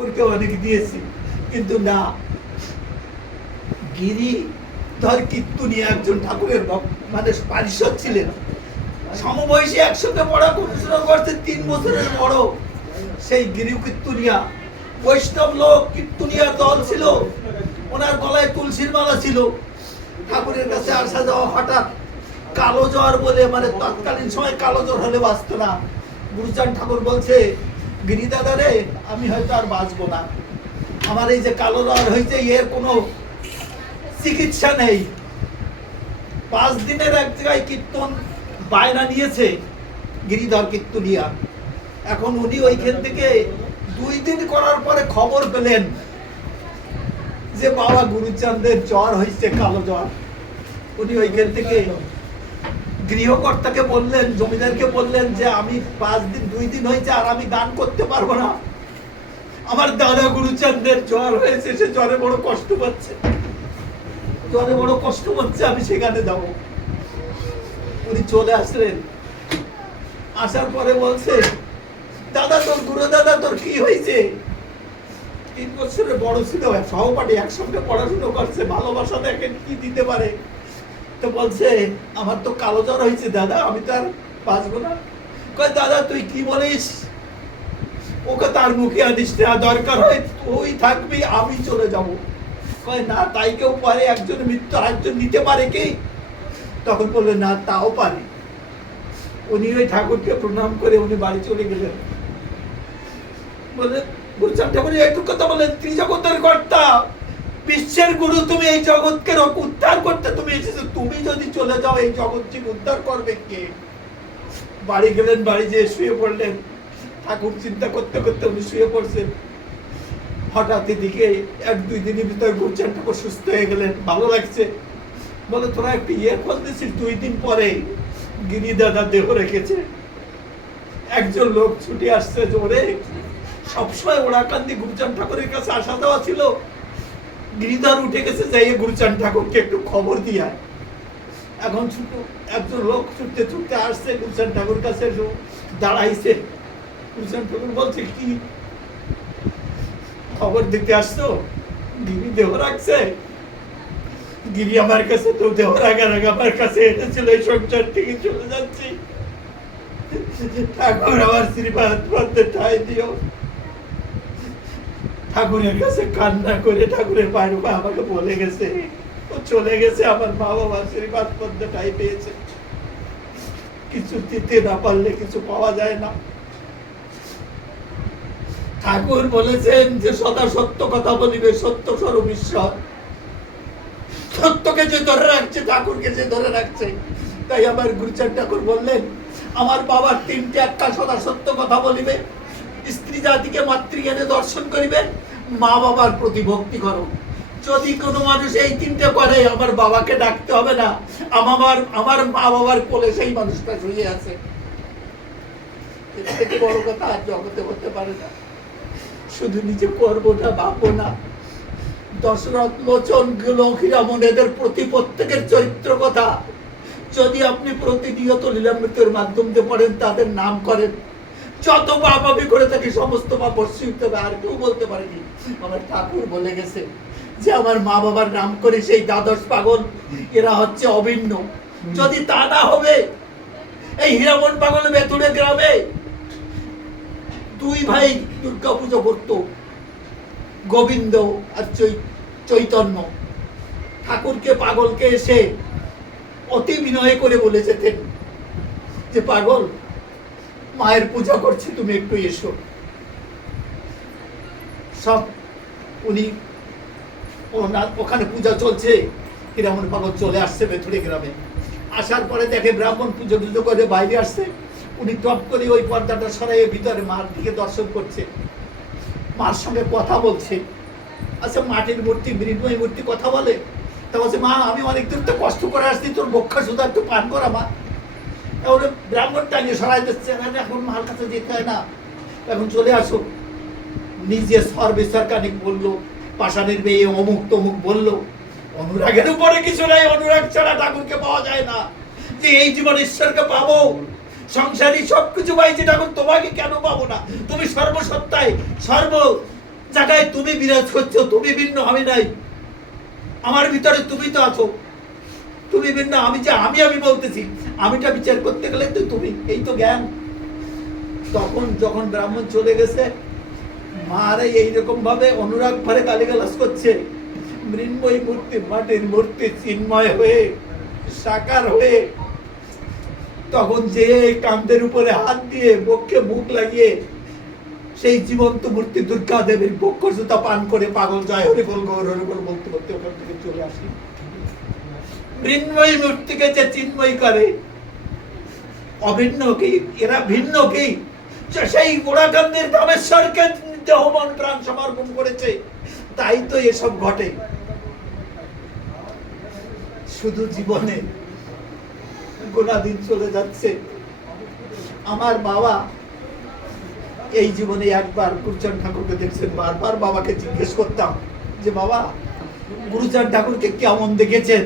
অনেক দিয়েছি, কিন্তু না, গিরিধর কীর্তনী একজন ঠাকুরের মানে পারিষদ ছিলেন, সমবয়সী, একসঙ্গে পড়াশোনা করতে 3 বছরের বড়। সেই গিরি কীর্তনিয়া বৈষ্ণব লোক, কীর্তনিয়ার দল ছিল, ওনার গলায় তুলসীর মালা ছিল। ঠাকুরের কাছে আসা যাওয়া, হঠাৎ কালো জ্বর বলে, মানে তৎকালীন সময় কালো জ্বর হলে বাঁচত না। গুরুচাঁদ ঠাকুর বলছে, গিরিদাদা রে, আমি হয়তো আর বাঁচবো না, আমার এই যে কালো জ্বর হয়েছে, এর কোনো চিকিৎসা নেই। 5 দিনের এক জায়গায় কীর্তন বায়না নিয়েছে গিরিধর কীর্তনিয়া। এখন উনি ওইখান থেকে 2 দিন করার পরে খবর পেলেন যে বাবা গুরুচাঁদের জ্বর হয়েছে, কালো জ্বর। উনি ওইখান থেকে গৃহকর্তাকে বললেন, জমিদারকে বললেন যে আমি 2 দিন হয়েছে আর আমি গান করতে পারবো না, আমার দাদা গুরুচাঁদের জ্বর হয়েছে, সে জ্বরে বড় কষ্ট পাচ্ছে, আমি সেখানে যাব। উনি চলে আসলেন, আসার পরে বলছে, দাদা তোর গুরু দাদা তোর কি হয়েছে? 3 বছরের বড় ছিল, সহপাঠী, একসঙ্গে পড়াশোনা করছে, ভালোবাসা দেখেন কি দিতে পারে। তো বলছে, আমার তো কালো জ্বর হয়েছে দাদা, আমি তো আর বাঁচবো না। কয়, দাদা তুই কি বলিস? ওকে তার মুখে আনিস না, দরকার হয় তুই থাকবি, আমি চলে যাব। কয়, না, তাই কেউ পারে? একজন মৃত্যু আরেকজন নিতে পারে কি? তখন বললে, না, তাও পারে। উনি ওই ঠাকুরকে প্রণাম করে উনি বাড়ি চলে গেলেন। বলে, গুরুচাঁদ ঠাকুর একটু কথা বলেন, ত্রিজগতের কর্তা, বিশ্বের গুরু, তুমি এই জগৎকে উদ্ধার করতে তুমি এসেছো, তুমি যদি চলে যাও এই জগৎকে উদ্ধার করবে কে? বাড়ি গেলেন, বাড়ি যেয়ে শুয়ে পড়লেন। ঠাকুর চিন্তা করতে করতে উনি শুয়ে পড়ছেন। হঠাৎ এদিকে 1-2 দিনের ভিতর গুরুচাঁদ ঠাকুর সুস্থ হয়ে গেলেন, ভালো লাগছে। বলে, তোরা একটু খোঁজ দিচ্ছিস, 2 দিন পরে গিরি দাদা দেহ রেখেছে। একজন লোক ছুটে আসছে, জোরে সবসময় ওড়াকান্দি গুরুচাঁদ ঠাকুরের কাছে আসা দেওয়া ছিল। গিরিধর উঠে গেছে, যাইয়ে গুরুচাঁদ ঠাকুরকে একটু খবর দিয়া। এখন একজন লোক ছুটতে ছুটতে আসছে গুরুচাঁদ ঠাকুর কাছে, দাঁড়াইছে। গুরুচাঁদ ঠাকুর বলছে, কি খবর দিতে আসছো? গিরি দেহ রাখছে? গিরি আমার কাছে তো দেহ রাখার আগে আমার কাছে এনেছিল, এই সংসার থেকে চলে যাচ্ছি, ঠাকুর আমার শ্রীপাদ পদ্মে ঠাই দিও। ঠাকুরের কাছে কান্না করে ঠাকুরের পায়ের উপর আমাকে বলে গেছে, ও চলে গেছে, আমার মা বাবা শ্রীপাদ পদ্মে ঠাই পেয়েছে। কিছু দিতে না পারলে কিছু পাওয়া যায় না। ঠাকুর বলেছেন যে সদা সত্য কথা বলিবে, সত্য স্বরূপ ঈশ্বর। সত্যকে যে ধরে রাখছে, ঠাকুরকে যে ধরে রাখছে। তাই আমার গুরুচাঁদ ঠাকুর বললেন, আমার বাবার 3টে, একটা সদা সত্য কথা বলিবে, স্ত্রী জাতিকে মাতৃজ্ঞানে দর্শন করিবে, মা বাবার প্রতি ভক্তি করো। যদি কোনো মানুষ এই 3টে করে, আমার বাবাকে ডাকতে হবে না, আমার মা বাবার কোলে সেই মানুষটা শুয়ে আছে। এর থেকে বড় কথা আর জগতে হতে পারে না। শুধু নিজে করবো না, ভাববো না। দশরথ, লোচন, লক্ষীরামন, এদের প্রতি প্রত্যেকের চরিত্র কথা যদি আপনি প্রতিনিয়ত লীলামৃতের মাধ্যম দিয়ে পড়েন, তাদের নাম করেন, যত পাপ আমি করে থাকি সমস্ত পাপ বর্ষিত হবে। আর কেউ বলতে পারেনি। আমার ঠাকুর বলে গেছে যে আমার মা বাবার নাম করে সেই দ্বাদশ পাগল, এরা হচ্ছে অভিন্ন। যদি তা না হবে, এই হীরামন পাগল বেতুড়ে গ্রামে 2 ভাই দুর্গা পুজো করতো, গোবিন্দ আর চৈতন্য। ঠাকুরকে পাগলকে এসে অতি বিনয় করে বলেছেন যে, পাগল, মায়ের পূজা করছে, তুমি একটু এসো। সব উনি ওখানে পূজা চলছে, হীরামন পাগল চলে আসছে বেথুরে গ্রামে। আসার পরে দেখে ব্রাহ্মণ পুজো টুজো করে বাইরে আসছে। উনি টপ করে ওই পর্দাটা সরাইয়ে ভিতরে মার দিকে দর্শন করছে, মার সঙ্গে কথা বলছে। আচ্ছা, মাটির মূর্তি, মৃন্ময়ী মূর্তি কথা বলে। তা বলছে, মা, আমি অনেক দূর তো কষ্ট করে আসছি, তোর বক্ষা সুধা একটু পান করা মা। তাহলে ব্রাহ্মণ টানিয়ে সরাই দিচ্ছে, এখন মার কাছে যেতে হয় না, এখন চলে আসো। নিজে সর্বেশ্বর কানিক বললো, পাষাণের মেয়ে অমুক তমুক বললো। অনুরাগের উপরে কিছু নাই, অনুরাগ ছাড়া ঠাকুরকে পাওয়া যায় না। যে এই জীবন ঈশ্বরকে পাবো, সংসারী সবকিছু পাইছি, ঠাকুর তোমাকে কেন পাবো না? তুমি সর্বসত্তায়, জায়গায় তুমি বিরাজ করছো, তুমি ভিন্ন আমি নাই, আমার ভিতরে তুমি তো আছো, তুমি ভিন্ন আমি, যে আমি বলতেছি, আমিটা বিচার করতে গেলে তো তুমি, এই তো জ্ঞান। তখন যখন ব্রাহ্মণ চলে গেছে, মারা এইরকম ভাবে অনুরাগ ভরে গালিগালাজ করছে, মৃন্ময়ী মূর্তি, মাটির মূর্তি চিন্ময় হয়ে সাকার হয়ে, তখন যে কান্দের উপরে হাত দিয়ে বক্ষে মুখ লাগিয়ে সেই জীবন্ত মূর্তি দুর্গা দেবীর বক্ষ জুতা পান করে পাগল জয় হরিবল গৌর হরিবল বলতে বলতে ওখান থেকে চলে আসি। মৃন্ময়ী মূর্তিকে যে চিন্ময় করে, অভিন্ন কি, এরা ভিন্ন কি? সেই গোড়াকান্দের রামেশ্বরকে দেহ মন প্রাণ সমর্পণ করেছে, তাই তো এসব ঘটে। শুধু জীবনে গোনা দিন চলে যাচ্ছে। আমার বাবা এই জীবনে একবার গুরুচাঁদ ঠাকুরকে দেখছেন, বারবার বাবাকে জিজ্ঞেস করতাম যে বাবা, গুরুচাঁদ ঠাকুরকে কেমন দেখেছেন,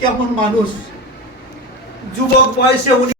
কেমন মানুষ? যুবক বয়সে উনি